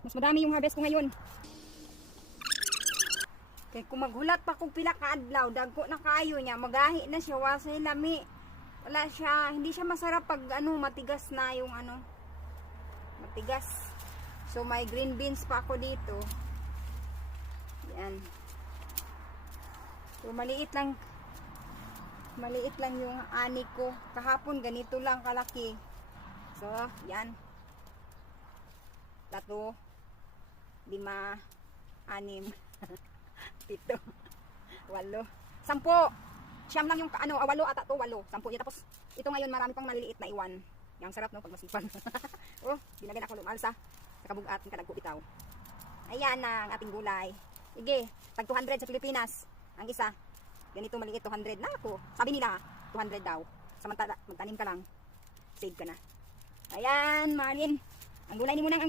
Mas madami yung harvest ko ngayon. Kaya kung maghulat pa kung pila ka adlaw, dagko na kayo niya, magahi na siya, wasay lami. Wala siya, hindi siya masarap pag matigas na yung matigas. So may green beans pa ako dito. Yan. So maliit lang yung ani ko. Kahapon ganito lang kalaki. So yan. 3, 5, 6, 7, 8, 8, 10. Siyam lang yung 8 ata to, 8, 10 yun. Tapos ito ngayon marami pang maliliit na iwan. Yang sarap no pag masipag. Oh, binagyan ako lumalsa sa kabugat ng kadagko bitaw. Ayan na ang ating gulay. Sige, tag 200 sa Pilipinas. Ang isa. Ganito maliit 200 na ako. Sabi nila 200 daw. Samantala magtanim ka lang, save ka na. Ayan, manin. Ang gulay ni mo nang ang